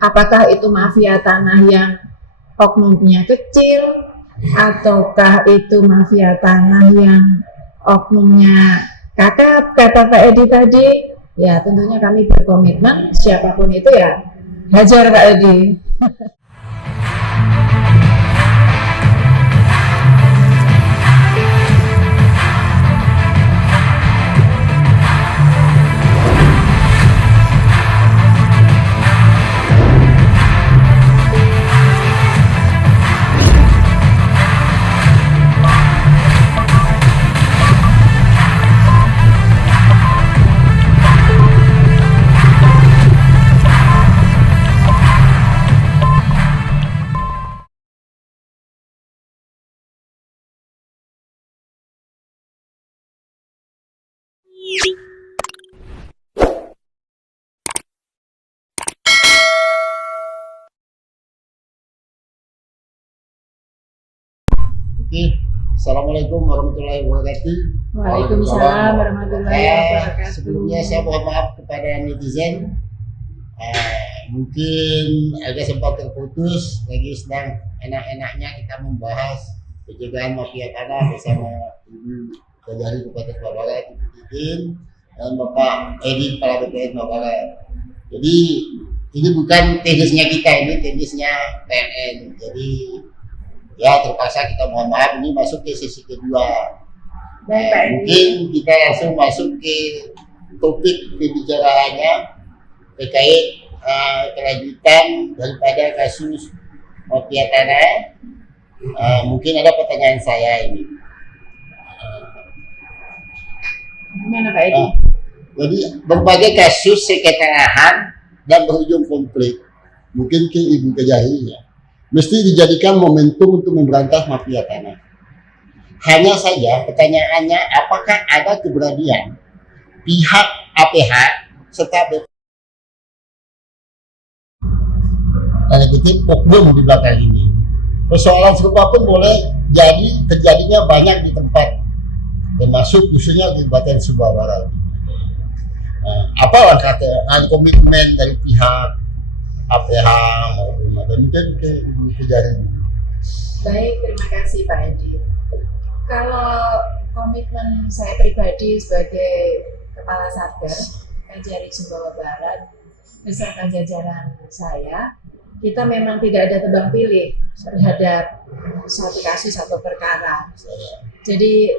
apakah itu mafia tanah yang oknumnya kecil, ataukah itu mafia tanah yang oknumnya kakap, kata Pak Edi tadi. Ya tentunya kami berkomitmen siapapun itu ya hajar Pak Edi. Oke, Assalamualaikum warahmatullahi wabarakatuh. Waalaikumsalam warahmatullahi wabarakatuh. Sebelumnya saya mohon maaf kepada netizen. Mungkin agak sempat terputus, lagi sedang enak-enaknya kita membahas pencegahan mafia tanah bersama Ibu Kajari Bupati Papua Barat, Ibu Titin, dan Bapak Edi Kepala BPN Papua Barat. Jadi ini bukan teknisnya kita, ini teknisnya PNN. Jadi ya terpaksa kita mohon maaf, ini masuk ke sesi kedua. Mungkin kita langsung masuk ke topik pembicaraannya terkait kelanjutan daripada kasus mafia tanah. Mungkin ada pertanyaan saya ini. Gimana Pak Edi? Jadi berbagai kasus sengketa lahan dan berujung konflik, mungkin ke Ibu Kajari ya, mesti dijadikan momentum untuk memberantas mafia tanah. Hanya saja pertanyaannya, apakah ada keberanian pihak APH serta tanda kutip oknum di belakang ini? Persoalan serupa pun boleh jadi terjadinya banyak di tempat, termasuk khususnya di Kabupaten Sumbawa Barat. Apa langkah komitmen dari pihak APH maupun mungkin ke Ibu Kajari? Baik, terima kasih Pak Edi. Kalau komitmen saya pribadi sebagai Kepala Satgas Kajari Sumbawa Barat beserta jajaran saya, kita memang tidak ada tebang pilih terhadap suatu kasus atau perkara. Jadi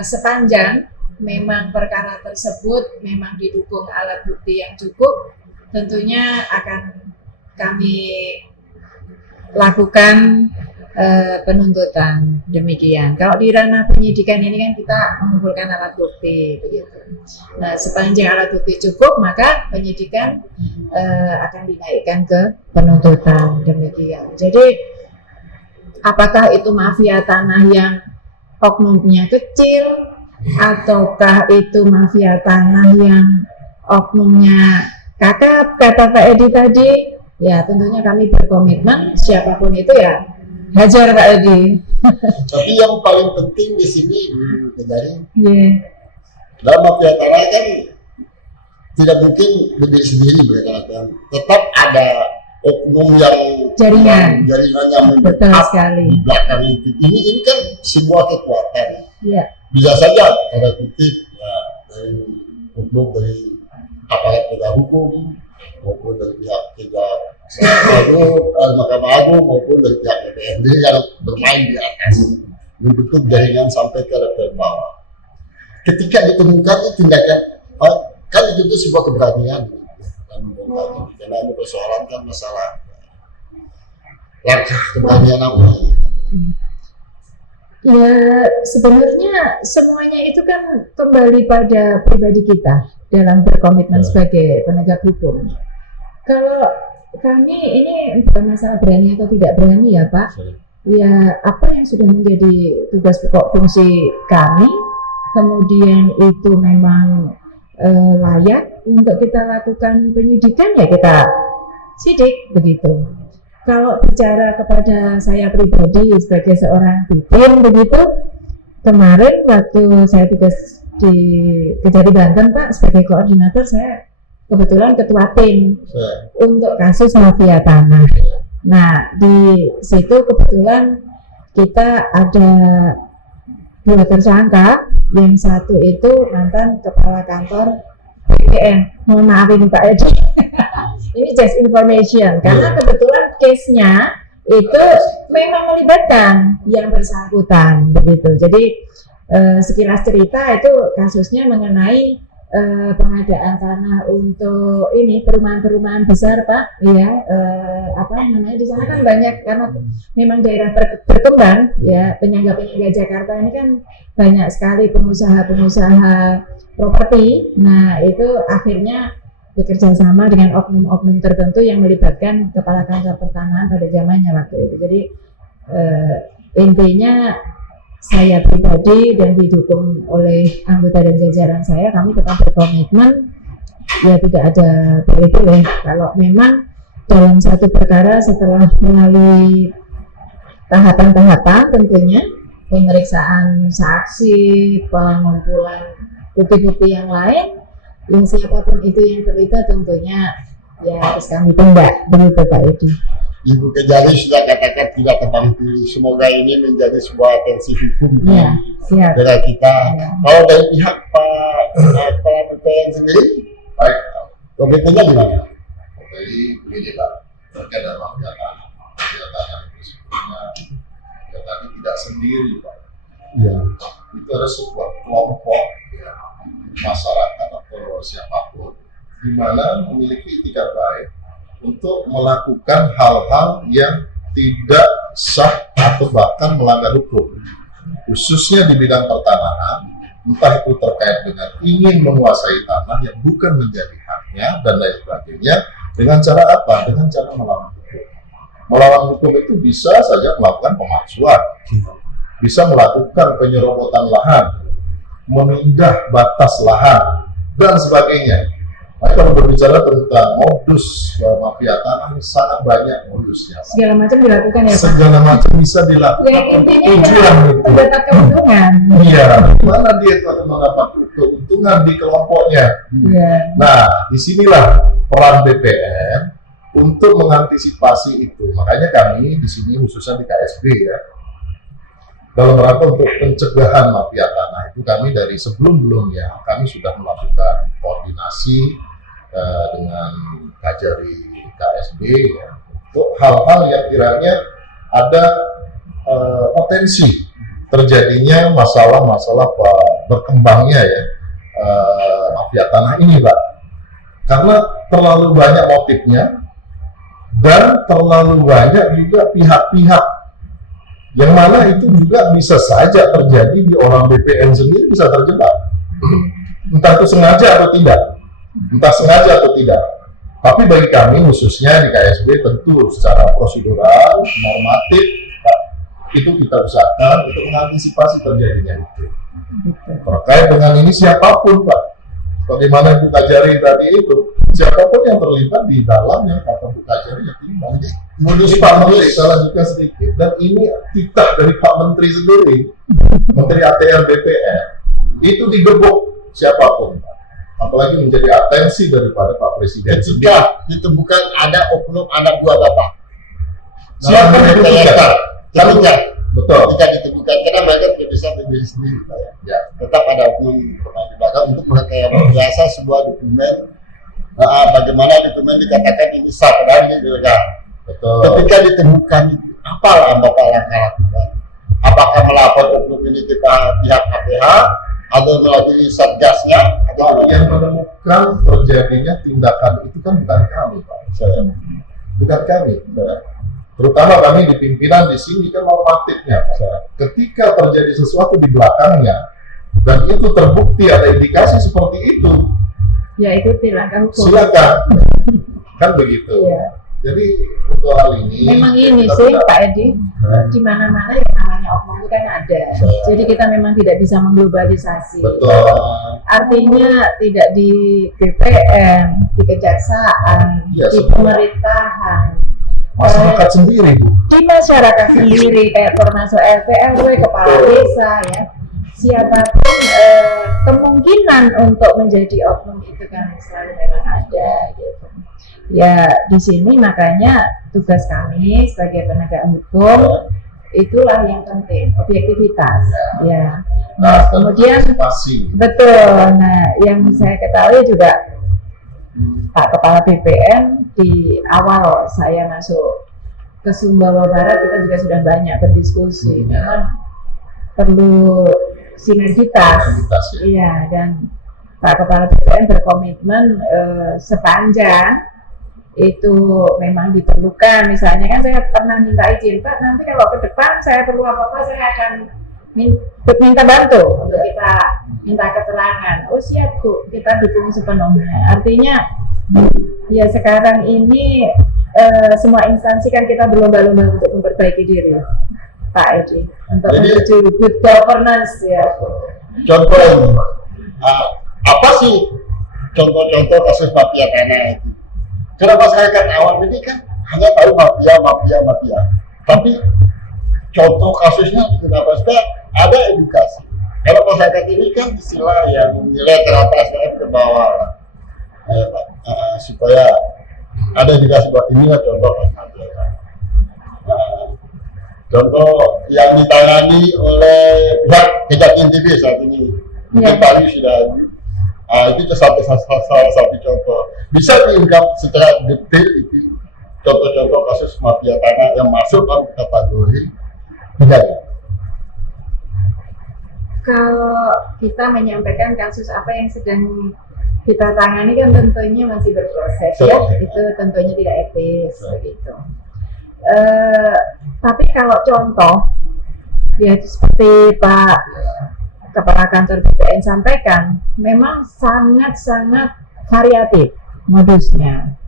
sepanjang memang perkara tersebut memang didukung alat bukti yang cukup, tentunya akan kami lakukan penuntutan. Demikian. Kalau di ranah penyidikan ini kan kita mengumpulkan alat bukti begitu. Nah, sepanjang alat bukti cukup, maka penyidikan akan dinaikkan ke penuntutan. Demikian. Jadi apakah itu mafia tanah yang oknumnya kecil, ataukah itu mafia tanah yang oknumnya kakap, kata Pak Edi tadi. Ya tentunya kami berkomitmen siapapun itu ya hajar Pak Edi. Tapi yang paling penting di sini Bu Kajari, dalam mafia tanah kan tidak mungkin berdiri sendiri mereka lakukan. Tetap ada oknum yang jaringan yang membackup di belakang itu. Ini kan sebuah kekuatan. Yeah. Bisa saja tanda kutip ya, dari oknum dari aparat penegak hukum maupun dari pihak Mahkamah Agung maupun dari pihak DPRD yang bermain di atas, membentuk jaringan sampai ke level bawah. Ketika ditemukan itu tindakan, kan itu sebuah keberanian dan membongkar ini, karena ini persoalan kan masalah langkah keberanian apa? Ya sebenarnya semuanya itu kan kembali pada pribadi kita dalam berkomitmen sebagai penegak hukum. Kalau kami ini bukan masalah berani atau tidak berani ya Pak. Ya apa yang sudah menjadi tugas pokok fungsi kami, kemudian itu memang layak untuk kita lakukan penyidikan, ya kita sidik begitu. Kalau bicara kepada saya pribadi sebagai seorang Titin begitu, kemarin waktu saya tugas di Kejari Banten Pak sebagai koordinator, saya kebetulan ketua tim Saya. untuk kasus mafia tanah. Nah, di situ kebetulan kita ada 2 tersangka, yang satu itu mantan kepala kantor BPN. Mohon maaf ini Pak Edi. Ini just information, karena kebetulan case-nya itu memang melibatkan yang bersangkutan begitu. Jadi sekilas cerita itu kasusnya mengenai pengadaan tanah untuk ini perumahan-perumahan besar Pak, ya apa namanya di sana kan banyak karena memang daerah berkembang ya, penyangga-penyangga Jakarta ini kan banyak sekali pengusaha-pengusaha properti. Nah itu akhirnya bekerja sama dengan oknum-oknum tertentu yang melibatkan kepala kantor pertanahan pada zamannya waktu itu. Jadi intinya saya pribadi dan didukung oleh anggota dan jajaran saya, kami tetap berkomitmen ya tidak ada boleh-boleh. Kalau memang dalam satu perkara setelah melalui tahapan-tahapan tentunya pemeriksaan saksi, pengumpulan bukti-bukti yang lain, yang siapapun itu yang terlibat tentunya ya harus kami tindak, begitu Pak Edi. Ibu Kejari sudah katakan tidak tebang pilih. Semoga ini menjadi sebuah atensi hukum di negara kita. Kalau dari pihak Pak Kepala BPN sendiri, baik, komitmennya gimana? Jadi begini Pak, terkait dengan mafia tanah itu sebenarnya ya tadi tidak sendiri Pak. Iya. Itu ada sebuah kelompok ya, masyarakat atau siapapun di mana memiliki itikat baik untuk melakukan hal-hal yang tidak sah atau bahkan melanggar hukum, khususnya di bidang pertanahan, entah itu terkait dengan ingin menguasai tanah yang bukan menjadi haknya dan lain sebagainya. Dengan cara apa? Dengan cara melawan hukum. Melawan hukum itu bisa saja melakukan pemalsuan, bisa melakukan penyerobotan lahan, memindah batas lahan dan sebagainya. Nah, kalau berbicara tentang modus mafia tanah ini sangat banyak modusnya. Segala macam dilakukan ya Pak? Segala macam bisa dilakukan. Yang intinya tujuan itu. mendapat keuntungan. Iya, mana dia itu akan mendapat keuntungan di kelompoknya. Iya. Nah, disinilah peran BPN untuk mengantisipasi itu. Makanya kami di sini khususnya di KSB ya, dalam rangka untuk pencegahan mafia tanah itu kami dari sebelum-belumnya kami sudah melakukan koordinasi dengan Kajari KSB ya, untuk hal-hal yang kiranya ada potensi terjadinya masalah-masalah berkembangnya ya mafia tanah ini Pak, karena terlalu banyak motifnya dan terlalu banyak juga pihak-pihak yang mana itu juga bisa saja terjadi di orang BPN sendiri, bisa terjebak entah itu sengaja atau tidak, entah sengaja atau tidak. Tapi bagi kami khususnya di KSB tentu secara prosedural, normatif itu kita usahakan untuk mengantisipasi terjadinya itu. Terkait dengan ini siapapun Pak, bagaimana Ibu Kajari tadi itu, siapapun yang terlibat di dalamnya kata Bu Kajari ya timbang. Modus Pak Menteri, saya lanjutkan sedikit, dan ini titah dari Pak Menteri sendiri, Menteri ATR BPN, itu digebuk siapapun, apalagi menjadi atensi daripada Pak Presiden. Ketika ditemukan ada oknum anak buah Bapak. Siapa yang ditemukan? Ketika Betul. ketika ditemukan, karena mereka tidak bisa berdiri sendiri Pak ya. Ya. Tetap ada oknum pemain di belakang untuk merekayasa sebuah dokumen. Bagaimana dokumen dikatakan ini sah padahal ini ilegal. Betul. Ketika ditemukan itu, apa yang Bapak langkah lakukan? Apakah melapor oknum ini ke pihak KPH atau melalui satgasnya? Atau Yang menemukan terjadinya tindakan itu kan bukan kami Pak, bukan kami. Terutama kami di pimpinan di sini kan normatifnya Pak. Ketika terjadi sesuatu di belakangnya dan itu terbukti ada indikasi seperti itu, Ya ikuti langkah hukum. silakan. Kan begitu. Iya. Jadi untuk hal ini Memang ini kita sih tidak- Pak Edi, di mana-mana yang namanya oknum itu kan ada. Jadi kita memang tidak bisa mengglobalisasi. Betul. Artinya tidak di BPN, di kejaksaan, Iya, di semua. pemerintahan, Masyarakat sendiri Bu. di masyarakat sendiri kayak termasuk RT RW, kepala desa ya. siapapun kemungkinan untuk menjadi oknum itu kan selalu memang ada gitu. Ya di sini makanya tugas kami sebagai penegak hukum itulah yang penting, objektivitas ya. Nah kemudian Partisipasi. betul, nah yang saya ketahui juga Pak Kepala BPN di awal saya masuk ke Sumbawa Barat kita juga sudah banyak berdiskusi, memang perlu sinergitas, Sinergitas, ya. iya, dan Pak Kepala BPN berkomitmen sepanjang itu memang diperlukan. Misalnya kan saya pernah minta izin, Pak nanti kalau ke depan saya perlu apa-apa saya akan minta bantu untuk kita minta keterangan. Oh siap Bu, kita dukung sepenuhnya. Artinya ya sekarang ini semua instansi kan kita berlomba-lomba untuk memperbaiki diri, Pak Edi, untuk menuju good governance ya. Contoh apa sih contoh-contoh kasus mafia tanah itu? Karena masyarakat awam ini kan hanya tahu mafia, tapi contoh kasusnya kenapa supaya ada edukasi. Kalau masyarakat ini kan istilah yang nilai teratas dan ke bawah, supaya ada edukasi buat inilah contoh mafia tanah. Contoh yang ditangani oleh pihak Kejaksaan TV saat ini, mungkin Pak Yu sudah itu salah satu contoh. Bisa diungkap secara detail itu contoh-contoh kasus mafia tanah yang masuk dalam kategori pidana. Kalau kita menyampaikan kasus apa yang sedang kita tangani kan tentunya masih berproses ya, itu tentunya tidak etis begitu. Tapi kalau contoh ya seperti Pak Kepala Kantor BPN sampaikan, memang sangat-sangat variatif modusnya.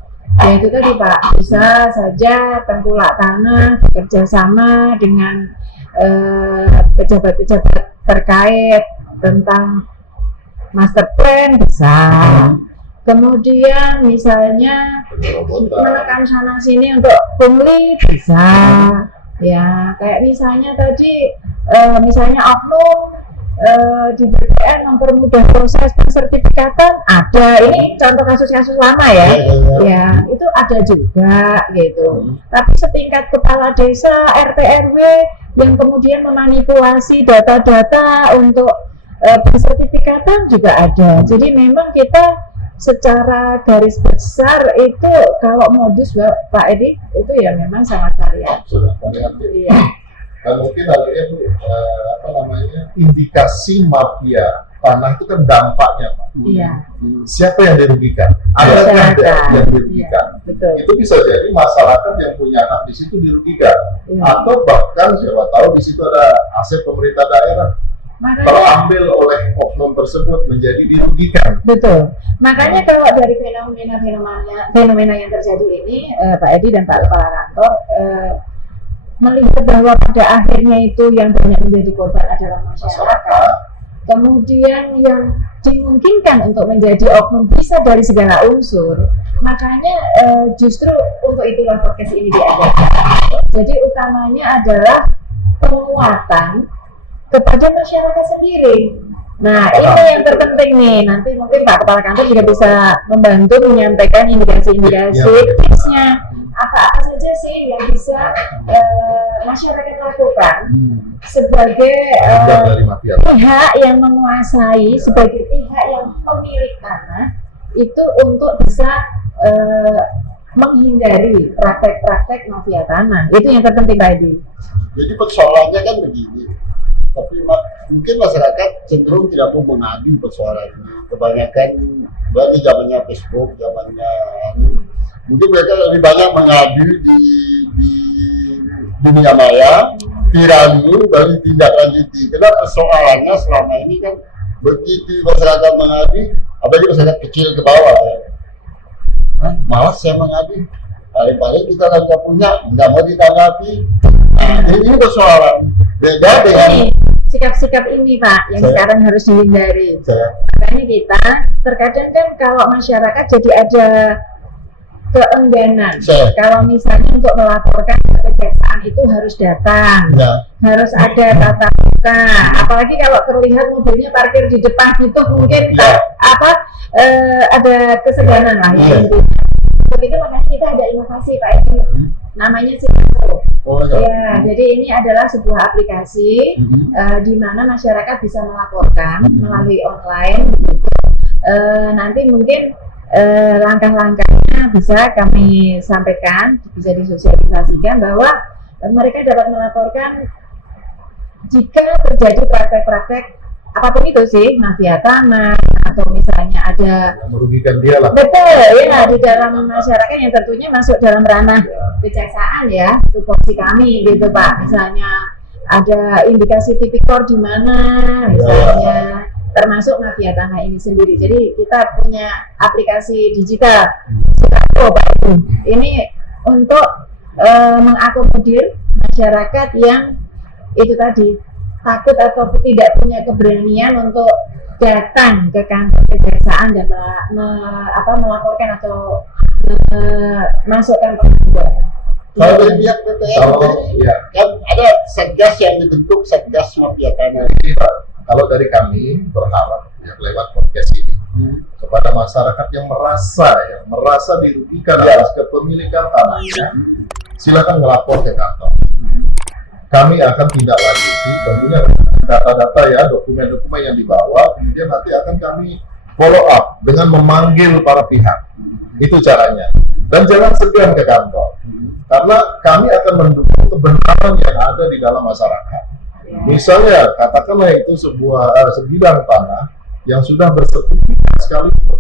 Ya itu tadi Pak, bisa saja tengkulak tanah bekerja sama dengan pejabat-pejabat terkait tentang master plan bisa. Kemudian misalnya menekan sana sini untuk pungli bisa. Ya kayak misalnya tadi misalnya oknum di BPN mempermudah proses pensertifikatan ada, ini contoh kasus-kasus lama ya, ya itu ada juga gitu. Tapi setingkat kepala desa, RT RW yang kemudian memanipulasi data-data untuk pensertifikatan juga ada. Jadi memang kita secara garis besar itu kalau modus Pak Edi itu ya memang sangat variatif. Iya. Dan mungkin adanya Bu, indikasi mafia tanah itu kan dampaknya Pak. Iya. Siapa yang dirugikan? Ada yang dirugikan. Iya, betul. Itu bisa jadi masyarakat yang punya hak di situ dirugikan, atau bahkan siapa tahu di situ ada aset pemerintah daerah terambil oleh oknum tersebut menjadi dirugikan. Betul. Makanya kalau dari fenomena yang terjadi ini, Pak Edi dan Pak Kepala Kantor melihat bahwa pada akhirnya itu yang banyak menjadi korban adalah masyarakat. Kemudian yang dimungkinkan untuk menjadi oknum bisa dari segala unsur. Makanya justru untuk itulah podcast ini diadakan. Jadi utamanya adalah penguatan kepada masyarakat sendiri. Nah ini yang terpenting nih. Nanti mungkin Pak Kepala Kantor juga bisa membantu menyampaikan indikasi-indikasi tipsnya. Apa saja sih yang bisa masyarakat lakukan sebagai pihak yang menguasai, sebagai pihak yang pemilik tanah itu untuk bisa menghindari praktek-praktek mafia tanah. Itu yang terpenting Pak Edi. Jadi persoalannya kan begini, tapi mungkin masyarakat cenderung tidak mau mengadu persoalan ini. Kebanyakan berarti zamannya Facebook, zamannya mungkin mereka lebih banyak mengadu di dunia maya, viral dulu baru tindak lanjuti. Karena persoalannya selama ini kan begitu masyarakat mengadu, apalagi masyarakat kecil ke bawah ya. Malas saya mengadu, paling-paling kita nggak punya, nggak mau ditanggapi. Nah, ini persoalan beda dengan sikap-sikap ini Pak yang sekarang harus dihindari. Makanya kita terkadang kan kalau masyarakat jadi ada keengganan kalau misalnya untuk melaporkan kejaksaan itu harus datang, Ya. harus ada tatap muka. Apalagi kalau terlihat mobilnya parkir di depan itu mungkin Ya. ada keseganan lah ya. Ya. Begitu makanya kita ada inovasi Pak Edi, namanya Sinato. Oh Ya, jadi ini adalah sebuah aplikasi di mana masyarakat bisa melaporkan melalui online begitu. Nanti mungkin langkah-langkahnya bisa kami sampaikan, bisa disosialisasikan bahwa mereka dapat melaporkan jika terjadi praktek-praktek apapun itu sih, mafia tanah atau misalnya ada Yang merugikan dia lah. betul ya di dalam masyarakat yang tentunya masuk dalam ranah kejaksaan ya, tupoksi kami gitu Pak. Misalnya ada indikasi tipikor di mana misalnya, termasuk mafia tanah ini sendiri. Jadi kita punya aplikasi digital Sinato Pak Ibu. Ini untuk mengakomodir masyarakat yang itu tadi takut atau tidak punya keberanian untuk datang ke kantor kejaksaan dan melaporkan atau masukkan pengaduan. Kalau dari pihak BPN Kalau ya, kan ada satgas yang dibentuk, satgas mafia tanah. jadi Pak, kalau dari kami berharap ya lewat podcast ini kepada masyarakat yang merasa dirugikan Ya. atas kepemilikan tanahnya, silakan melapor ke kantor. Kami akan tindak lanjuti tentunya data-data ya, dokumen-dokumen yang dibawa, kemudian nanti akan kami follow up dengan memanggil para pihak. Itu caranya. Dan jangan segan ke kantor, karena kami akan mendukung kebenaran yang ada di dalam masyarakat. Misalnya, katakanlah itu sebuah sebidang tanah yang sudah bersertifikat sekalipun.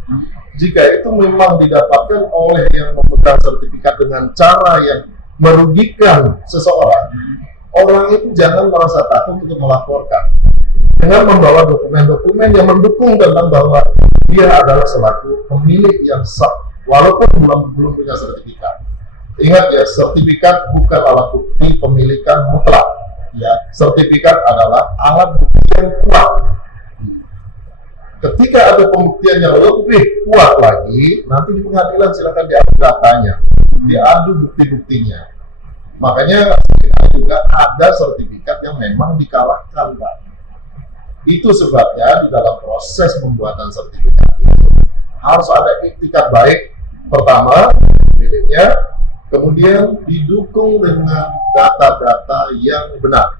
Jika itu memang didapatkan oleh yang memegang sertifikat dengan cara yang merugikan seseorang, orang itu jangan merasa takut untuk melaporkan dengan membawa dokumen-dokumen yang mendukung tentang bahwa dia adalah selaku pemilik yang sah walaupun belum punya sertifikat. Ingat ya, sertifikat bukan alat bukti pemilikan mutlak. Ya, sertifikat adalah alat bukti yang kuat. Ketika ada pembuktian yang lebih kuat lagi, nanti di pengadilan silakan diadu datanya, diadu bukti-buktinya. Makanya juga ada sertifikat yang memang dikalahkan, Pak. Itu sebabnya di dalam proses pembuatan sertifikat itu harus ada iktikat baik pertama miliknya, kemudian didukung dengan data-data yang benar.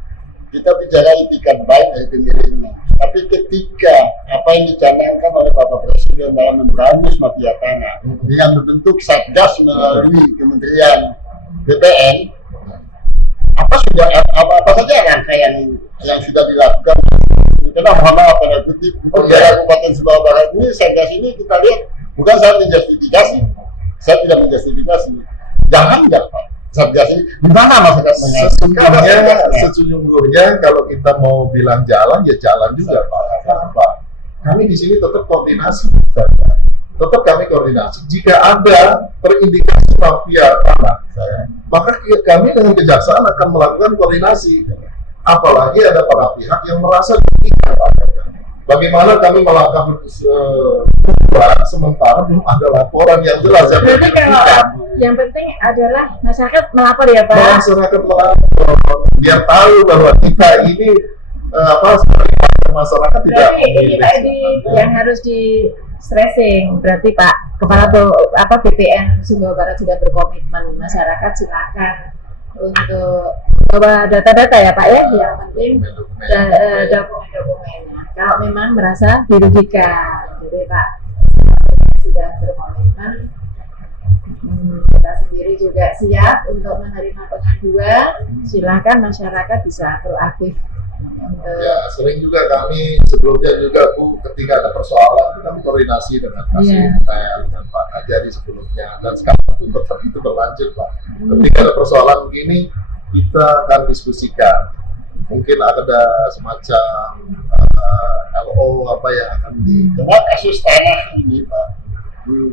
Kita bicara itikat baik dari pemiliknya. Tapi ketika apa yang dicanangkan oleh Bapak Presiden dalam memberangus mafia tanah dengan membentuk satgas melalui Kementerian BPN, apa saja langkah yang sudah dilakukan? Karena mohon maaf pada kutip Kabupaten Sumbawa Barat ini satgas ini kita lihat bukan saya menjustifikasi, saya tidak menjustifikasi. Jangan nggak Pak? Satgas ini di mana masyarakat Sesungguhnya kalau kita mau bilang jalan ya jalan juga Pak. Kenapa? Kami di sini tetap koordinasi, tetap kami koordinasi. Jika ada terindikasi mafia tanah, maka kami dengan kejaksaan akan melakukan koordinasi. Apalagi ada para pihak yang merasa dirugikan. Bagaimana kami melangkah sementara belum ada laporan yang jelas. Jadi kalau yang penting adalah masyarakat melapor ya Pak. Masyarakat melapor biar tahu bahwa kita ini sebagai masyarakat tidak. Berarti ini Pak Edi yang harus di stressing. Berarti Pak Kepala BPN Sumbawa Barat sudah berkomitmen, masyarakat silakan untuk bawa data-data ya Pak ya, yang penting dokumen-dokumennya. Kalau memang merasa dirugikan, jadi Pak sudah berkomitmen, kita sendiri juga siap untuk menerima pengaduan. Silakan masyarakat bisa proaktif. Ya, sering juga kami sebelumnya juga Bu, ketika ada persoalan kami koordinasi dengan Kasih dengan Pak Kajari sebelumnya, dan sekarang pun tetap itu berlanjut Pak. Ketika ada persoalan begini kita akan diskusikan. Mungkin ada semacam LO apa yang akan Dengan kasus tanah ini Pak,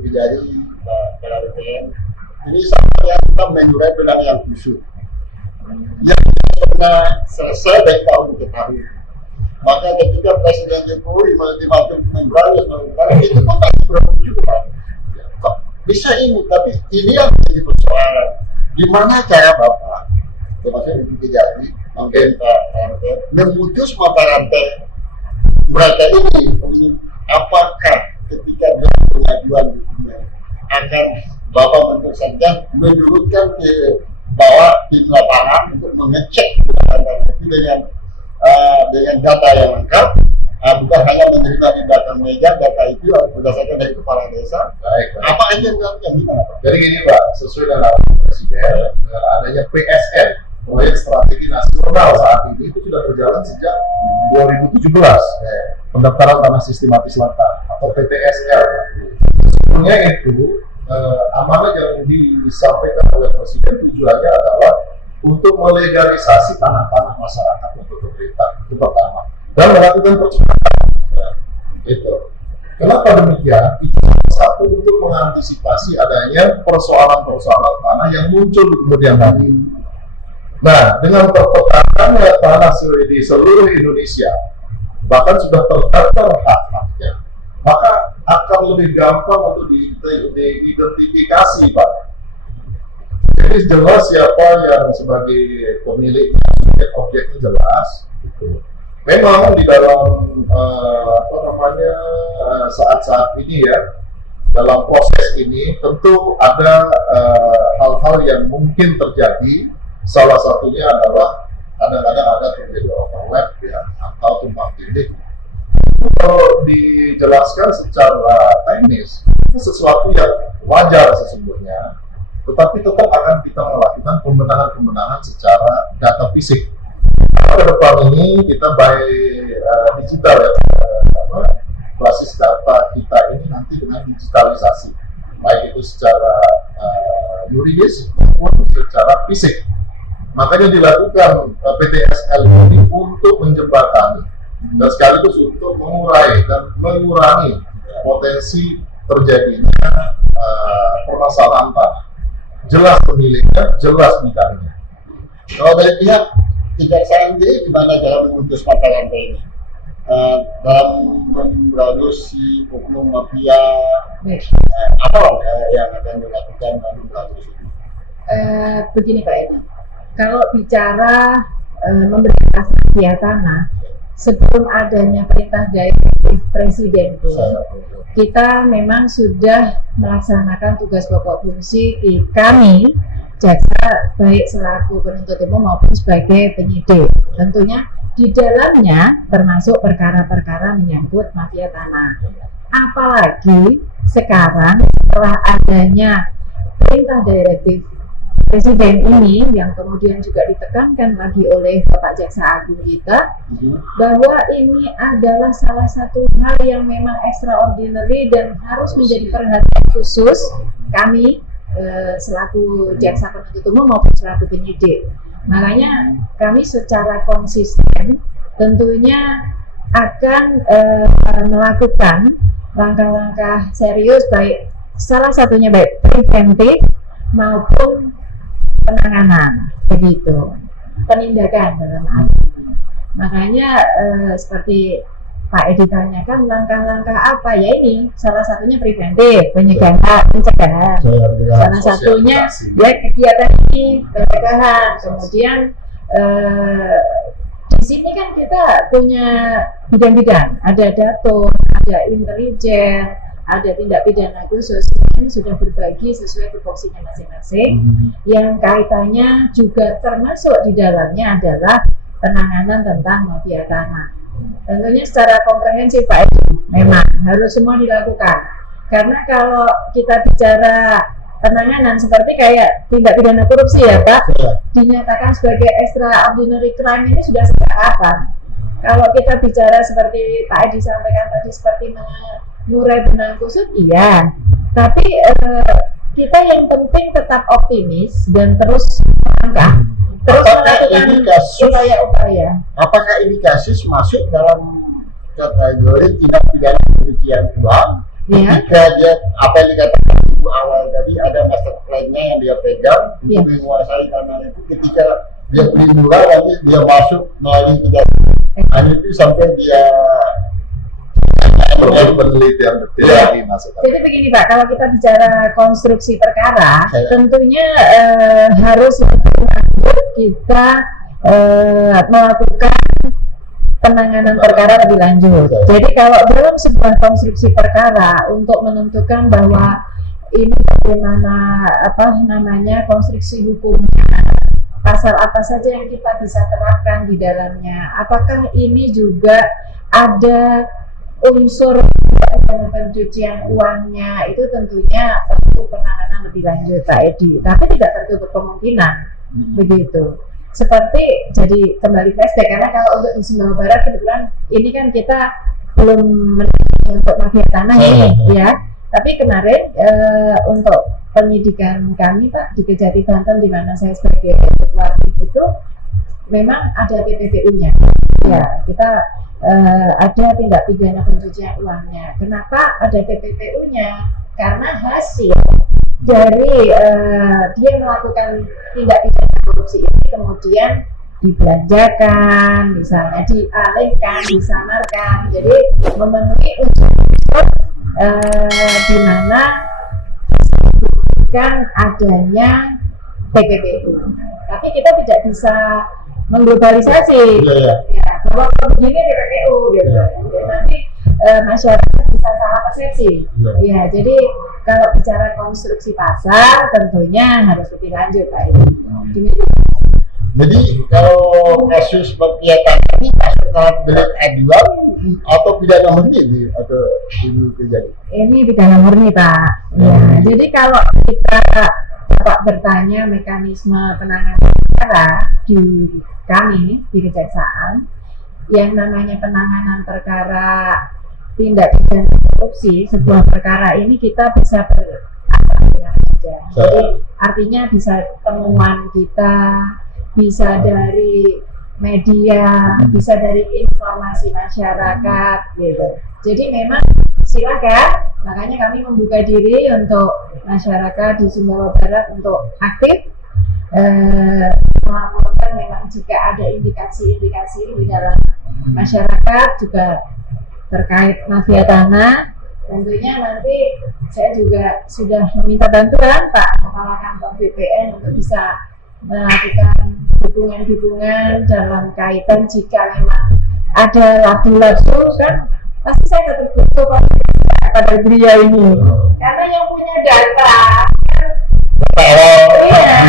dari Pak BPN ini sampai kita menyurai benang yang busuk yang pernah selesai dari tahun ke tahun. Maka ketika Presiden Jokowi memberangus itu pun masih berapa juga Pak. Bisa ini, tapi ini yang menjadi persoalan. Gimana cara Bapak termasuk Ibu Kejari, meminta memutus mata rantai mereka ini. Apakah ketika dia pengajuan hukumnya akan Bapak Menteri Satgas menurunkan ke bawah tim lapangan untuk mengecek itu dengan data yang lengkap, bukan hanya menerima di belakang meja data itu berdasarkan dari kepala desa. Baik. Apa aja yang gimana Pak? Jadi gini Pak, sesuai dengan arahan Presiden, dengan adanya PSN, Proyek Strategi Nasional saat ini itu sudah berjalan sejak 2017. Pendaftaran tanah sistematis latar atau PTSL. Sebenarnya itu amanah yang disampaikan oleh Presiden tujuannya adalah untuk melegalisasi tanah-tanah masyarakat untuk pemerintah, itu pertama, dan melakukan percepatan. Itu. Kenapa demikian? Itu satu untuk mengantisipasi adanya persoalan-persoalan tanah yang muncul di kemudian hari. Nah, dengan terpetakannya tanah di seluruh Indonesia, bahkan sudah terdaftar hak-haknya, maka akan lebih gampang untuk diidentifikasi, Pak. Jadi jelas siapa yang sebagai pemilik objeknya jelas. Gitu. Memang di dalam saat-saat ini ya, dalam proses ini tentu ada hal-hal yang mungkin terjadi. Salah satunya adalah kadang-kadang ada terjadi overlap ya, atau tumpang tindih. Kalau dijelaskan secara teknis, itu sesuatu yang wajar sesungguhnya, tetapi tetap akan kita melakukan pembenahan secara data fisik. Ke depan ini kita by digital ya, basis data kita ini nanti dengan digitalisasi, baik itu secara yuridis maupun secara fisik. Makanya dilakukan PTSL ini untuk menjembatani dan sekaligus untuk mengurangi potensi terjadinya permasalahan tanah. Jelas pemiliknya, jelas bidangnya. Kalau dari pihak kejaksaan sendiri gimana dalam memutus mata rantai ini? Dalam memberangus si oknum mafia, apa yang akan dilakukan dalam memberangus ini? Begini Pak Edi, kalau bicara memberikan mafia tanah, sebelum adanya perintah dari Presiden kita memang sudah melaksanakan tugas pokok fungsi kami jaksa, baik selaku penuntut umum maupun sebagai penyidik. Tentunya di dalamnya termasuk perkara-perkara menyangkut mafia tanah. Apalagi sekarang setelah adanya perintah direktif Presiden ini yang kemudian juga ditekankan lagi oleh Bapak Jaksa Agung kita, bahwa ini adalah salah satu hal yang memang extraordinary dan harus menjadi perhatian khusus kami selaku jaksa penuntut umum maupun selaku penyidik. Makanya kami secara konsisten tentunya akan melakukan langkah-langkah serius, baik salah satunya baik preventif maupun penanganan, begitu, penindakan dalam arti. Makanya seperti Pak Edi tanyakan langkah-langkah apa, ya ini salah satunya preventif, pencegahan. Salah satunya ya kegiatan ini pencegahan. Kemudian di sini kan kita punya bidang-bidang, ada dato, ada intelijen, ada tindak pidana khusus. Ini sudah berbagi sesuai tupoksinya masing-masing. Yang kaitannya juga termasuk di dalamnya adalah penanganan tentang mafia tanah. Tentunya secara komprehensif Pak Edi, memang harus semua dilakukan. Karena kalau kita bicara penanganan seperti kayak tindak pidana korupsi ya Pak, dinyatakan sebagai extraordinary crime ini sudah sejak kapan? Kalau kita bicara seperti Pak Edi sampaikan tadi, seperti mengurai benang kusut, iya. Tapi kita yang penting tetap optimis dan terus melangkah, terus melakukan upaya-upaya. Apakah ini kasus masuk dalam kategori tindak pidana pencucian uang? Ketika dia apa yang dikatakan ibu awal tadi, ada master plan-nya yang dia pegang untuk menguasai tanah itu, ketika dia beli murah nanti dia masuk melalui tidak itu sampai dia penelitian detail lagi masuk. Jadi begini Pak, kalau kita bicara konstruksi perkara, tentunya harus kita melakukan penanganan perkara lebih lanjut. Jadi kalau dalam sebuah konstruksi perkara untuk menentukan bahwa ini bagaimana konstruksi hukumnya, pasal apa saja yang kita bisa terapkan di dalamnya, apakah ini juga ada unsur pencucian uangnya, itu tentunya perlu penanganan lebih lanjut Pak Edi, tapi tidak tertutup kemungkinan begitu. Seperti jadi kembali flashback, karena kalau untuk di Sumbawa Barat kebetulan ini kan kita belum untuk mafia tanah ya, tapi kemarin untuk penyidikan kami Pak di Kejati Banten, di mana saya sebagai ketua itu memang ada TPPU-nya ya, kita ada tindak pidana pencucian uangnya. Kenapa ada TPPU-nya? Karena hasil dari dia melakukan tindak pidana korupsi ini kemudian dibelanjakan, misalnya dialihkan, disamarkan, jadi memenuhi unsur di mana kan adanya TPPU. Tapi kita tidak bisa mengglobalisasi, ya, bahwa begini TPPU gitu. Nanti masyarakat bisa salah persepsi. Ya, jadi kalau bicara konstruksi pasar tentunya harus lebih lanjut Pak. Jadi kalau kasus mafia tanah ini masuk dalam delik aduan atau pidana murni atau ibu kejadian? Ini pidana murni Pak. Ya, jadi kalau kita Bapak bertanya mekanisme penanganan perkara di kami di Kejaksaan, yang namanya penanganan perkara tindak pidana korupsi, sebuah perkara ini kita bisa berapa saja. Jadi artinya bisa temuan kita, bisa dari media, bisa dari informasi masyarakat gitu. Jadi memang silakan, makanya kami membuka diri untuk masyarakat di Sumbawa Barat untuk aktif melaporkan memang jika ada indikasi-indikasi di dalam masyarakat juga terkait mafia tanah. Tentunya nanti saya juga sudah meminta bantuan Pak Kepala Kantor BPN untuk bisa melakukan dukungan-dukungan dalam kaitan jika memang ada lagu-lagu kan pasti saya tetap butuh pada beliau ini, karena yang punya data iya,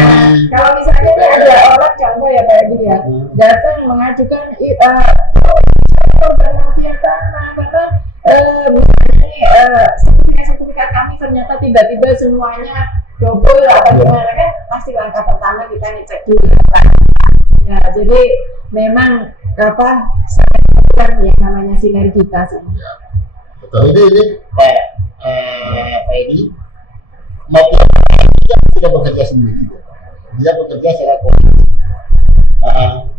kalau misalnya ini ada orang contoh ya Pak Edi ya, datang mengajukan korban mafia tanah karena sertifikat kami ternyata tiba-tiba semuanya double atau gimana kan, pasti langkah pertama kita ngecek dulu Pak. Ya, jadi memang saya yang namanya sinergitas ini. Betul. Ini Pak Edi, mafia dia tidak bekerja sendiri, dia bekerja secara kolektif.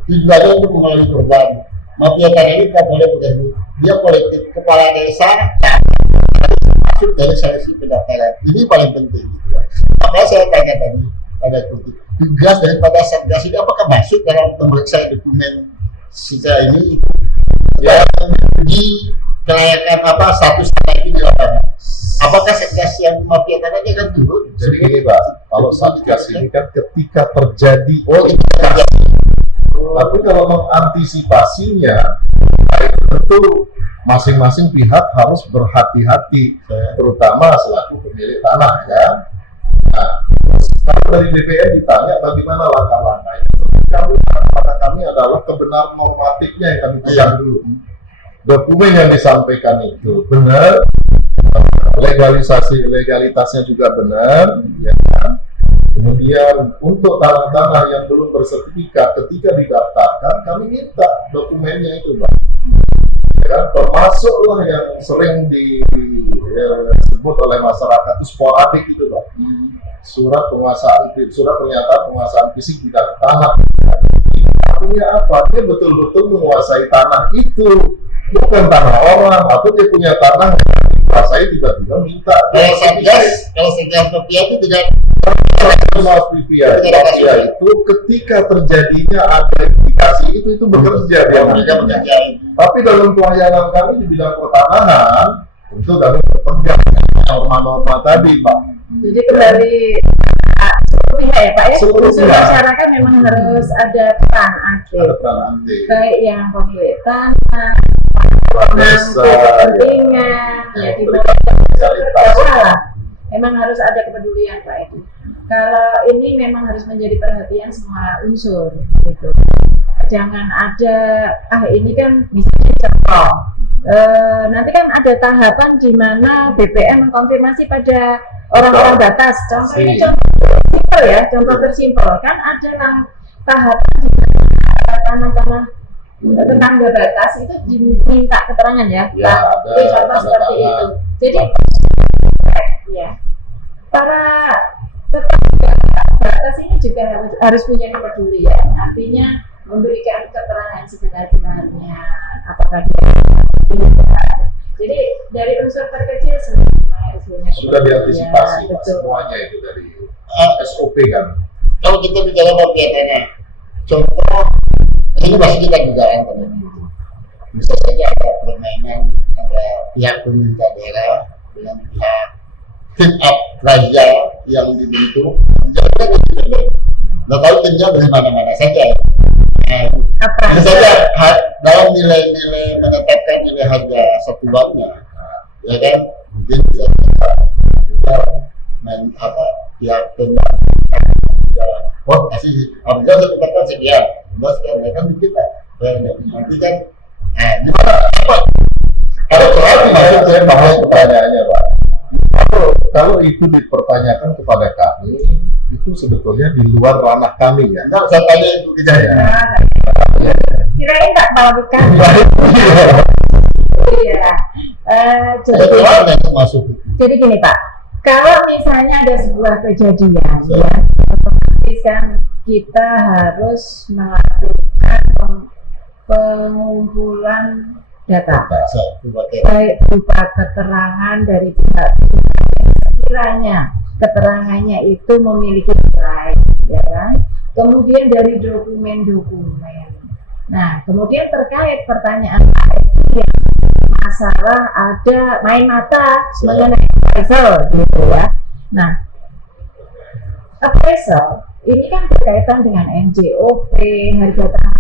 Tujuannya untuk mengurangi korban. Mafia tanah ini tidak boleh bekerja, dia kolektif, kepala desa masuk dari seleksi pendaftaran. Ini paling penting. Makanya saya tanya tadi pada kutip, tugas daripada Satgas ini apakah masuk dalam pemeriksaan dokumen sisa ini yang di kelayakan status tanah itu di lapangan? Apakah Satgas yang mafia tanahnya kan turun? Jadi gini Pak, kalau Satgas ini kan ketika terjadi, tapi kalau mengantisipasinya, tentu masing-masing pihak harus berhati-hati, terutama selaku pemilik tanah ya. Nah, kalau dari DPR ditanya bagaimana langkah-langkah itu, kami adalah kebenaran normatifnya yang kami pegang dulu. Dokumen yang disampaikan itu benar, legalitasnya juga benar, ya kan? Kemudian untuk tanah-tanah yang belum bersertifikat ketika didaftarkan, kami minta dokumennya itu, Pak. Ya kan? Termasuklah yang sering disebut oleh masyarakat itu sporadik itu, Pak. Surat pernyataan penguasaan fisik di tanah. Artinya apa? Dia betul-betul menguasai tanah itu, bukan tanah orang, atau dia punya tanah yang dikuasai tiba-tiba minta. Kalau Satgas mafia itu tidak mafia itu ketika terjadinya ada indikasi itu bekerja dia mereka bekerja. Tapi dalam pelayanan kami di bidang pertanahan tentu kami berpegang norma-norma tadi, Pak. Jadi kembali pihak ya Pak ya. Seluruh Unsur pihak. masyarakat memang harus ada peran aktif. Ada peran aktif. Baik yang pemilik tanah, Kepala pemangku desa, kepentingan, ya di memberikan sosialitas. bawah. Memang harus ada kepedulian Pak Edi. Kalau ini memang harus menjadi perhatian semua unsur gitu. Jangan ada ini kan misalnya contoh nanti kan ada tahapan di mana BPM mengkonfirmasi pada orang-orang batas. Contoh ini contoh simpel ya, contoh tersimpel kan ada tahapan di mana tanah-tanah tetangga batas itu diminta keterangan ya. Ya, ada Jadi contoh tanda seperti tangan. itu. Jadi ya para tetangga batas ini juga harus punya kepedulian. Artinya memberikan keterangan sebenar-benarnya apakah dia tidak. Jadi dari unsur terkecil semua harus punya Sudah diantisipasi Pak, betul. semuanya itu dari SOP kan. Kalau kita bicara mafia tanah, contoh ini masih kita dugaan teman. Bisa saja ada permainan antara pihak pemerintah daerah dengan pihak team up raja yang dibentuk. Jangan nah kalau timnya dari mana-mana saja. Apa? Bisa saja dalam nilai-nilai menetapkan nilai harga satu batnya, ya kan? Mungkin bisa juga main pihak pemerintah. Oh kasih harga satu batnya sekian, bos kan, ya kan kita. Nanti kan, gimana? Ada soal maksud saya bahwa pertanyaannya Pak. Kalau itu dipertanyakan kepada kami, itu sebetulnya di luar ranah kami ya. Enggak, saya tanya itu kejadian. Kirain tak melakukan. Iya. Saya kira itu masuk. Jadi gini Pak, kalau misalnya ada sebuah kejadian, ya, otomatis kan kita harus melakukan pengumpulan data, baik berupa keterangan dari pihak sekiranya keterangannya itu memiliki nilai, ya kan? Kemudian dari dokumen-dokumen. Nah, kemudian terkait pertanyaan yang masalah ada main mata mengenai appraisal gitu ya. Nah, appraisal ini kan berkaitan dengan NJOP, harga tanah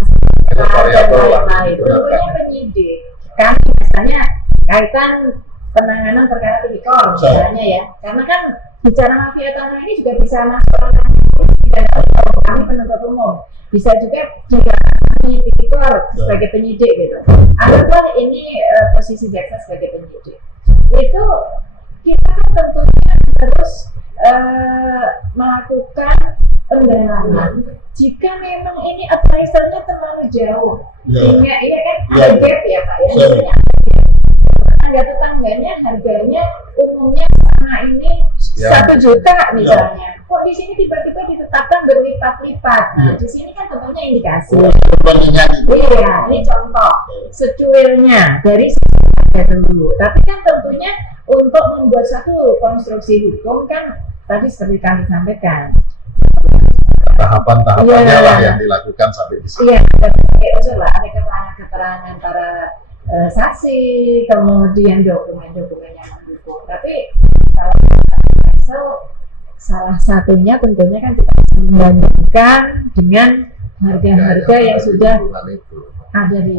dan lain-lain. Tentunya penyidik kami misalnya kaitan penanganan perkara tipikor misalnya ya, karena kan bicara mafia tanah ini juga bisa masuk kami penuntut umum, bisa juga juga tipikor sebagai penyidik gitu. Anggaplah ini posisi jaksa sebagai penyidik, itu kita kan tentunya harus melakukan pendalaman. Jika memang ini appraisalnya terlalu jauh, sehingga iya kan ada gap ya Pak ya. Tetangganya harganya umumnya sama ini 1 juta misalnya. Kok di sini tiba-tiba ditetapkan berlipat-lipat? Nah, di sini kan tentunya indikasi. Iya, ini contoh secuilnya dari dulu. Tapi kan tentunya untuk membuat satu konstruksi hukum kan tadi seperti kami sampaikan. Tahapan-tahapannya lah yang dilakukan sampai di sini. Iya, ada keterangan-keterangan para saksi, kemudian dokumen-dokumen yang mendukung. Tapi salah satunya tentunya kan kita bisa membandingkan dengan harga-harga yang sudah ada di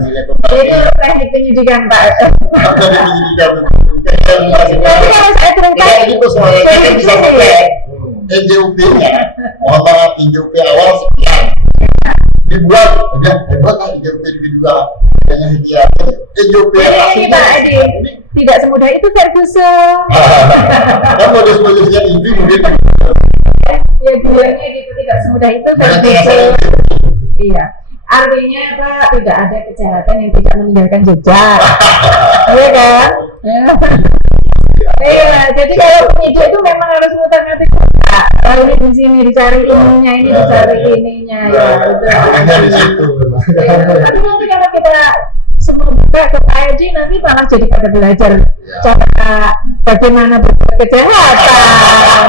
nilai itu teknik penyidikan Pak. Tapi kalau saya terangkan itu persoalannya kan bisa pakai NJUP-nya, mohon maaf NJUP awal sekian dibuat kan NJUP kedua hanya hadiah NJUP ini Pak Edi tidak semudah itu Ferguson. kan modus-modusnya ini mungkin Ya bilangnya gitu tidak semudah itu Ferguson. Iya, artinya Pak tidak ada kejahatan yang tidak meninggalkan jejak, iya kan? Iya, jadi kalau penyidik itu memang harus ngutak-ngatik Pak. Kalau ini di sini dicari ininya, ini dicari ininya, ya itu. Hanya di situ. Tapi nanti kalau kita semua buka ke PAD nanti malah jadi pada belajar cara bagaimana berbuat kejahatan.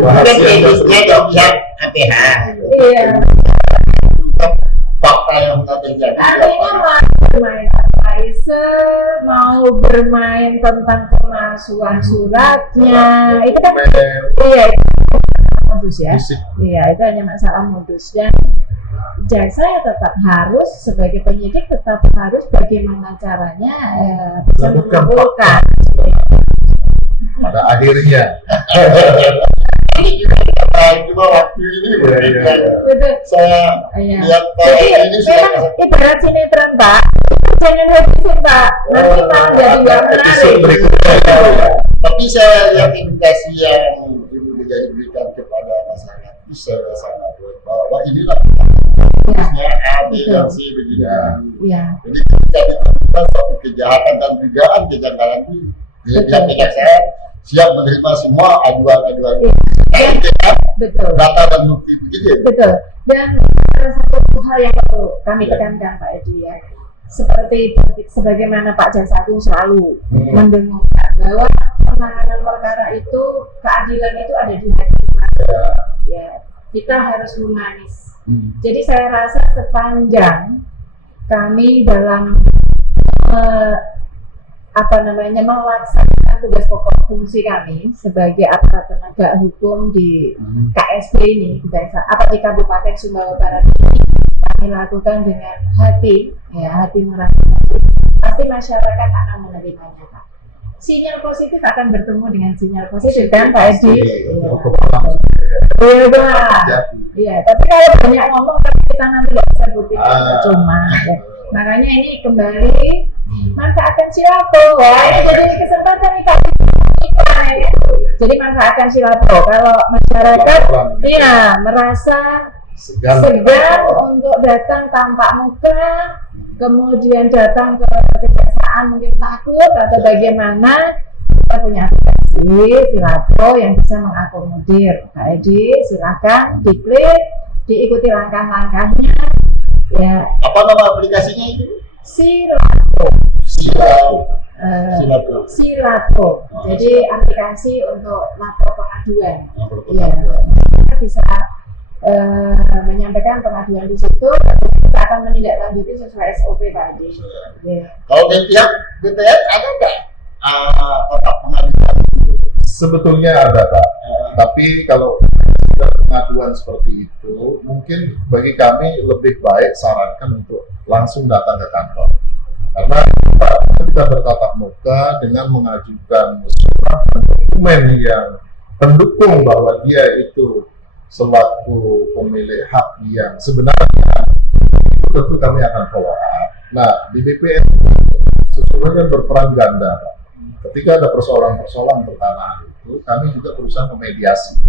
mungkin medisnya jauh pihak APH Iya. fakta yang sudah terjadi Artinya bermain appraisal mau bermain tentang pemalsuan suratnya, itu kan iya itu modus ya. Iya, itu hanya masalah modus. Dan jaksa ya tetap harus sebagai penyidik tetap harus bagaimana caranya bisa mengumpulkan. Pada akhirnya cuma waktu ini Betul. saya Iya. lihat Jadi ini memang ibarat sinetron Pak, jangan habisin Pak, nanti malah jadi nggak menarik. tapi saya lihat indikasi yang Ibu diberikan kepada masyarakat itu saya sangat bahwa inilah A, B, dan C begini. Iya. Jadi ketika ditemukan suatu kejahatan dan dugaan kejanggalan itu, pihak kejaksaan siap menerima semua aduan-aduan. Betul. Data dan bukti begitu. Betul. Dan ada satu hal yang perlu kami tekankan Pak Edi ya, seperti sebagaimana Pak Jaksa Agung selalu mendengarkan bahwa penanganan perkara itu, keadilan itu ada di hati manusia. Ya, kita harus humanis. Jadi saya rasa sepanjang kami dalam melaksanakan tugas pokok fungsi kami sebagai aparat penegak hukum di KSP ini, di Kabupaten Sumbawa Barat ini, kami lakukan dengan hati nurani. Pasti masyarakat akan menerimanya, Pak. Sinyal positif akan bertemu dengan sinyal positif kan Pak Edi? Iya, tapi kalau banyak ngomong kita nanti nggak bisa buktikan cuma. Ya. Makanya ini kembali manfaatkan Silapo. Wah, ini jadi kesempatan nih Pak. Jadi manfaatkan Silapo. Kalau masyarakat merasa segan untuk datang tanpa muka, kemudian datang ke kejaksaan mungkin takut atau bagaimana, kita punya aplikasi Silapo yang bisa mengakomodir. Pak Edi, silakan diklik, diikuti langkah-langkahnya. Ya. Apa nama aplikasinya itu? Silapo. Silapo. Silapo. Jadi aplikasi untuk lapor pengaduan. Iya. Kita bisa menyampaikan pengaduan di situ. Kita akan menindaklanjuti sesuai SOP tadi. Yeah. Kalau dari pihak BPN ada nggak kotak pengaduan? Sebetulnya ada Pak. Tapi kalau pengaduan seperti itu, mungkin bagi kami lebih baik sarankan untuk langsung datang ke kantor. Karena kita bertatap muka dengan mengajukan surat dokumen yang mendukung bahwa dia itu selaku pemilik hak yang sebenarnya, itu tentu kami akan follow up. Nah, di BPN sebetulnya berperan ganda. Ketika ada persoalan-persoalan pertanahan itu, kami juga berusaha memediasi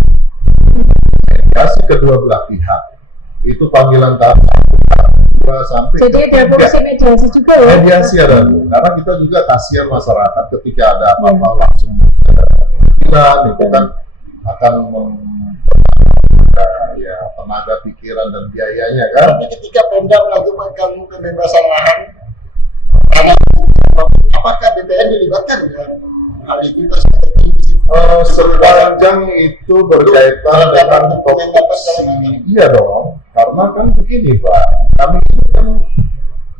kedua belah pihak. Itu panggilan tahap 1, 2 sampai jadi ada fungsi mediasi juga ya? Mediasi ada, karena kita juga kasihan masyarakat ketika ada apa-apa langsung panggilan itu kan akan ya tenaga, pikiran dan biayanya kan. Tapi ketika Pemda melakukan pembebasan lahan, karena apakah BPN dilibatkan dengan hal itu? Sepanjang itu berkaitan dengan topoksi, iya dong, karena kan begini Pak, kami kan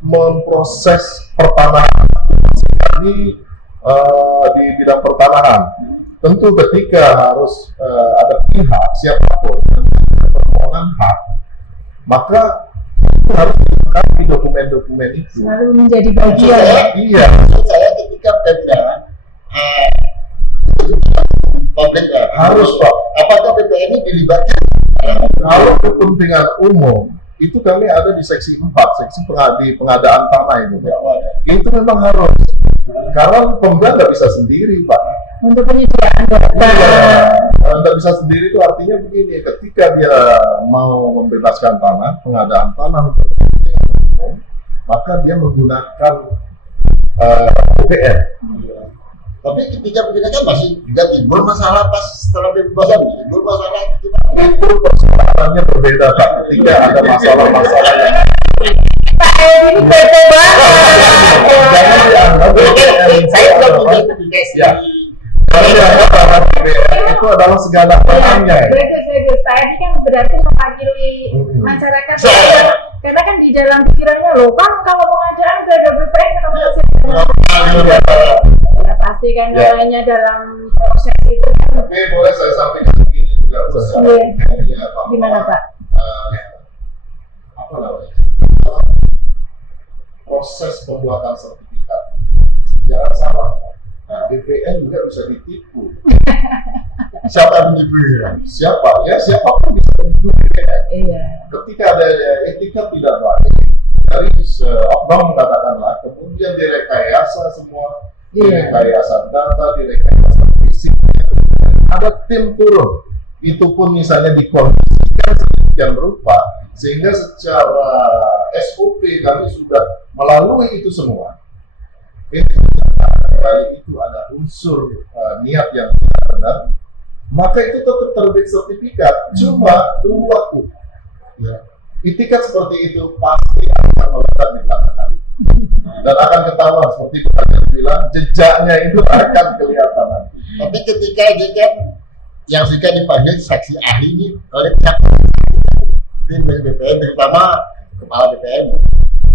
memproses pertanahan kami di bidang pertanahan. Tentu ketika harus ada pihak siapapun yang permohonan hak, maka harus dilengkapi dokumen-dokumen itu. Selalu menjadi bagian. Iya. Saya ketika Pemda publik harus Pak. Apakah BPN ini dilibatkan? Kalau kepentingan umum itu kami ada di seksi 4, seksi pengadaan tanah itu. Itu memang harus. Karena Pemda nggak bisa sendiri Pak. Untuk penyediaan data. Nggak bisa sendiri itu artinya begini, ketika dia mau membebaskan tanah, pengadaan tanah untuk umum, maka dia menggunakan BPN. Tapi ketika menggunakan masih juga timbul masalah pas setelah pembebasan, timbul masalah itu persoalannya berbeda Pak. Ketika ada masalah-masalah yang Pak ini beda banget. jangan dianggap BPN saya sudah punya indikasi. Ya. Kalau dianggap bahwa BPN itu adalah segala galanya. Bagus. Pak ini kan berarti mewakili masyarakat. Karena kan di dalam pikirannya loh, kan kalau pengadaan udah ada BPN kenapa masih ya, pasti kan Ya. namanya dalam proses itu kan. Tapi boleh saya sampaikan begini juga Ustaz. Iya. Ya, bahwa, Gimana Pak? apa namanya? Proses pembuatan sertifikat. Jangan salah. Nah, BPN juga bisa ditipu. Siapa yang menipu ya? Siapa? Ya siapapun bisa menipu BPN. Iya. Ketika ada etika tidak baik dari oknum katakanlah, kemudian direkayasa semua, Iya. direkayasa data, direkayasa fisiknya, ada tim turun, itu pun misalnya dikondisikan sedemikian rupa sehingga secara SOP kami sudah melalui itu semua. Kali itu ada unsur niat yang tidak benar, maka itu tetap terbit sertifikat, cuma tunggu waktu. Ya. Itikat seperti itu pasti akan melekat di belakang hari dan akan ketahuan seperti yang bilang jejaknya itu akan kelihatan nanti. Tapi ketika dia kan yang suka dipanggil saksi ahli ini oleh pihak tim dari BPN, terutama kepala BPN,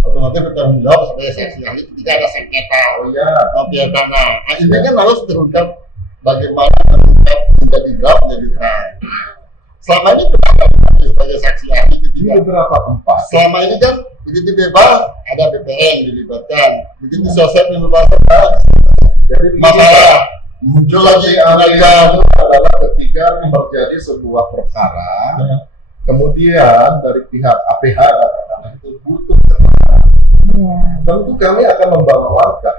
otomatis bertanggung jawab sebagai saksi ahli ketika ada sengketa Oh ya, mafia tanah. Nah, ini kan harus terungkap bagaimana mengungkap menjadi gelap menjadi terang. Selama ini kenapa dipanggil sebagai saksi ahli di ketika beberapa tempat. selama ini kan begitu bebas ada BPN dilibatkan, begitu sosial pembebasan Jadi begini, masalah muncul lagi saksi ahli analisis. itu adalah ketika terjadi sebuah perkara, kemudian dari pihak APH katakanlah itu butuh keterangan. Iya. Tentu kami akan membawa warga.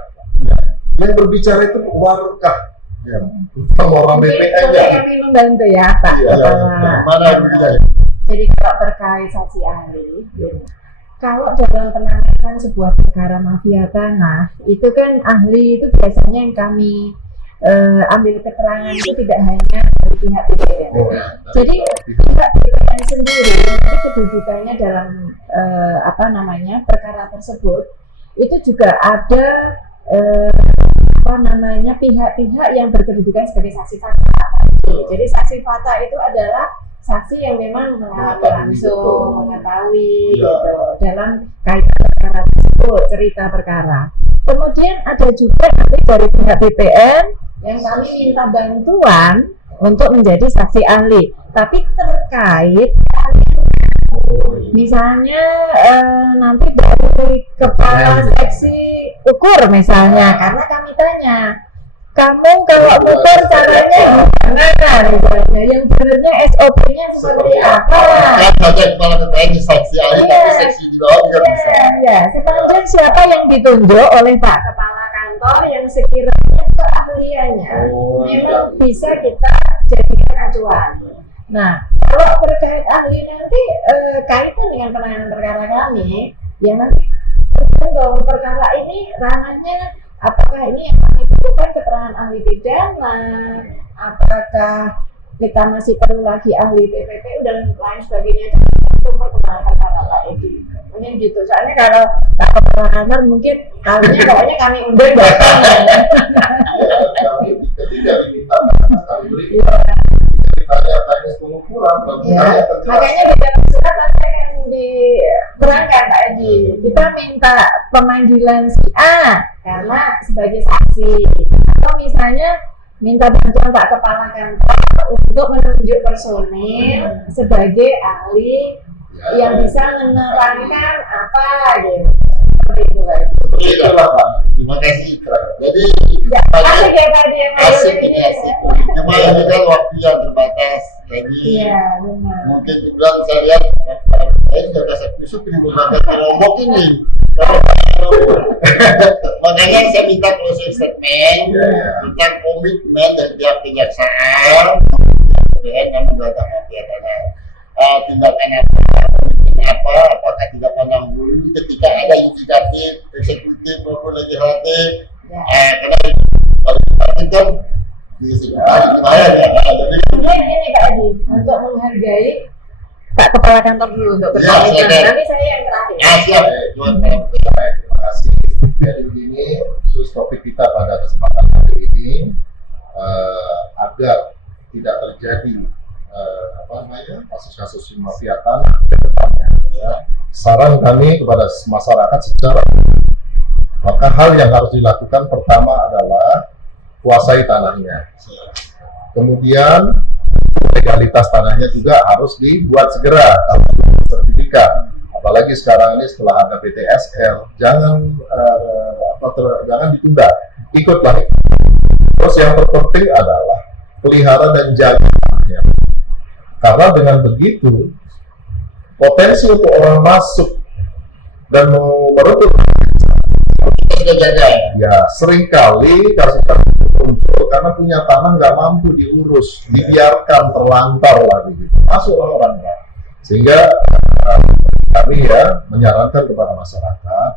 Yang berbicara itu warga, ya, bukan orang BPN Mungkin ya. kami membantu ya Pak Iya, Kepala. Mana yang Jadi kalau terkait saksi ahli, gini. Kalau dalam penanganan sebuah perkara mafia tanah, itu kan ahli itu biasanya yang kami ambil keterangan itu tidak hanya dari pihak BPN. Oh, ya. Jadi pihak BPN sendiri nanti kedudukannya dalam perkara tersebut itu juga ada pihak-pihak yang berkedudukan sebagai saksi fakta. Jadi saksi fakta itu adalah saksi yang memang mengalami langsung, mengetahui Ya. gitu dalam kaitan perkara tersebut, cerita perkara. Kemudian ada juga nanti dari pihak BPN yang kami minta bantuan untuk menjadi saksi ahli, tapi terkait misalnya nanti dari kepala seksi ukur misalnya, karena kami tanya, kamu kalau ukur caranya gimana misalnya, yang benarnya SOP-nya seperti apa? kan ada kepala BPN di saksi ahli Iya. tapi seksi di bawah juga bisa. Ya, sepanjang siapa yang ditunjuk oleh Pak Kepala Kantor yang sekiranya keahliannya Oh, memang iya. bisa kita jadikan acuan. Nah, kalau terkait ahli nanti kaitan dengan penanganan perkara kami, ya nanti tergantung perkara ini ranahnya apakah ini yang kami butuhkan keterangan ahli pidana, apakah kita masih perlu lagi ahli TPPU dan lain sebagainya, itu perkembangan perkara Pak Edi. Mungkin gitu. Soalnya kalau Pak Kepala Kantor mungkin kayaknya kami undang datang ya. Ya, kami ketika diminta kami beri ditanya teknis pengukuran, tentu Ya, saya terjelas. makanya di dalam surat nanti akan diterangkan Pak Edi. Kita minta pemanggilan si A karena sebagai saksi, atau misalnya minta bantuan Pak Kepala Kantor untuk menunjuk personil sebagai ahli yang bisa menerangkan apa gitu. Seperti itu Pak Edi. Seperti itulah Pak. Terima kasih. Jadi Ya, asik ya Pak Edi yang asik ngobrol ini asik. Cuma ini kan waktu yang terbatas. Jadi Iya, benar. mungkin kemudian saya lihat saya sudah kasih kusuk di berbagai kelompok ini. Makanya saya minta closing statement, minta komitmen dari pihak kejaksaan, BPN yang membuat mafia tanah. Tindakan apa, apakah tidak pandang bulu ketika ada yudikatif, eksekutif maupun legislatif. Ya. Karena kalau yudikatif kan disebutkan gimana ya. Jadi Mungkin ini Pak Edi untuk menghargai Pak Kepala Kantor dulu untuk Ya, berkomitmen. silakan. Nanti saya yang terakhir. siap. Cuma Baik, terima kasih. Jadi begini, khusus topik kita pada kesempatan hari ini agar tidak terjadi kasus-kasus mafia tanah ke depannya. ya, saran kami kepada masyarakat secara maka hal yang harus dilakukan pertama adalah kuasai tanahnya. Kemudian legalitas tanahnya juga harus dibuat segera, sertifikat. Apalagi sekarang ini setelah ada PTSL, jangan jangan ditunda, ikutlah. Terus yang terpenting adalah pelihara dan jaga tanahnya. Karena dengan begitu potensi untuk orang masuk dan mau merebut ya seringkali kasus muncul karena punya tanah nggak mampu diurus, dibiarkan terlantar lagi gitu. Masuk orang sehingga kami ya menyarankan kepada masyarakat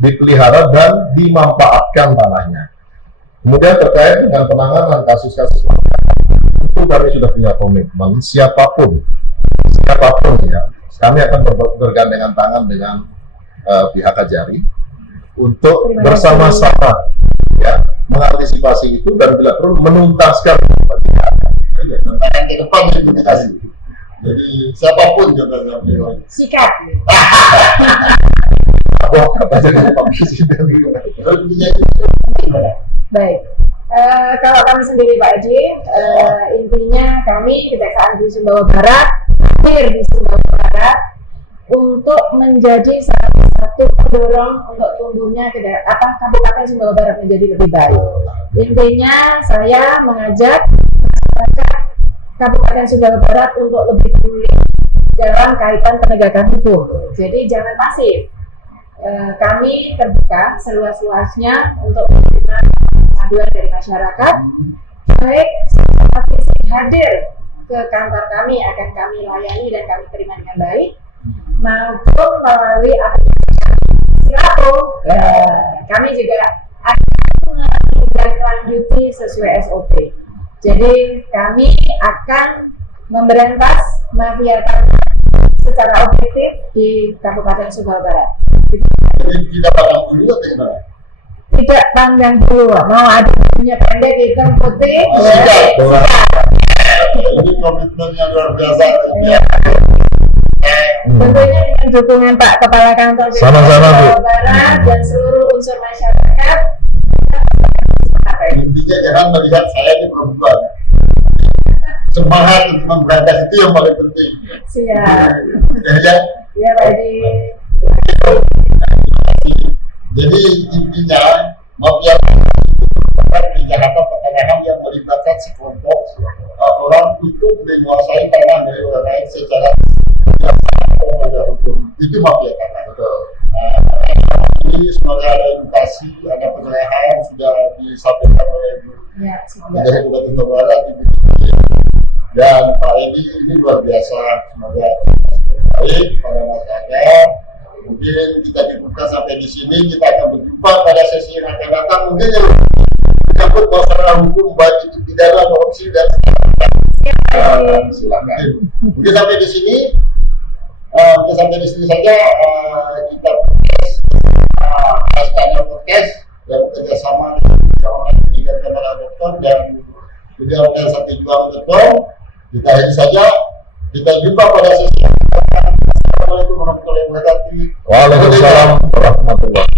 dipelihara dan dimanfaatkan tanahnya. Kemudian terkait dengan penanganan kasus-kasus itu kami sudah punya komitmen siapapun ya kami akan bergandengan tangan dengan pihak Kajari untuk bersama-sama ya mengantisipasi itu dan bila perlu menuntaskan ke depan itu kasih. Jadi siapapun juga Sikat. kata jadi Pak Presiden Baik. Kalau kami sendiri Pak Edi, intinya kami Kejaksaan di Sumbawa Barat, hadir di Sumbawa Barat untuk menjadi salah satu pendorong untuk tumbuhnya Kabupaten Sumbawa Barat menjadi lebih baik. Intinya saya mengajak masyarakat Kabupaten Sumbawa Barat untuk lebih peduli dalam kaitan penegakan hukum. Jadi jangan pasif. Kami terbuka seluas-luasnya untuk menerima aduan dari masyarakat. Baik hadir ke kantor kami akan kami layani dan kami terima dengan baik, maupun melalui aplikasi Silapro. Kami juga akan menindaklanjuti sesuai SOP. Jadi kami akan memberantas mafia tanah secara objektif di Kabupaten Sumbawa Barat. Jadi tidak pandang bulu atau gimana? Tidak pandang bulu, mau ada punya pendek hitam putih. Ini komitmen yang luar biasa. Tentunya dengan dukungan Pak Kepala Kantor Sama-sama, Bu. Sumbawa Barat dan seluruh unsur masyarakat. Intinya jangan melihat saya di perempuan. Semangat untuk memberantas itu yang paling penting. Siap. Ya. Ya Pak Edi. Jadi intinya mafia kejahatan pertanahan yang melibatkan sekelompok orang untuk menguasai tanah dari orang lain secara hukum, itu mafia tanah. Ini semoga ada edukasi, ada penyerahan sudah disampaikan oleh Ya, dari Kabupaten Sumbawa Barat dan Pak Edi ini luar biasa. Semoga baik pada masyarakat. Mungkin kita dibuka sampai di sini, kita akan berjumpa pada sesi yang akan datang. Mungkin yang menyangkut masalah hukum baik itu pidana, korupsi dan silakan. Mungkin sampai di sini, saja kita podcast yang bekerjasama dengan Kepala Dokter dan juga organisasi Juang.com. Kita ini saja. Kita jumpa pada sesi yang akan datang. Assalamualaikum warahmatullahi wabarakatuh. Waalaikumsalam warahmatullahi wabarakatuh.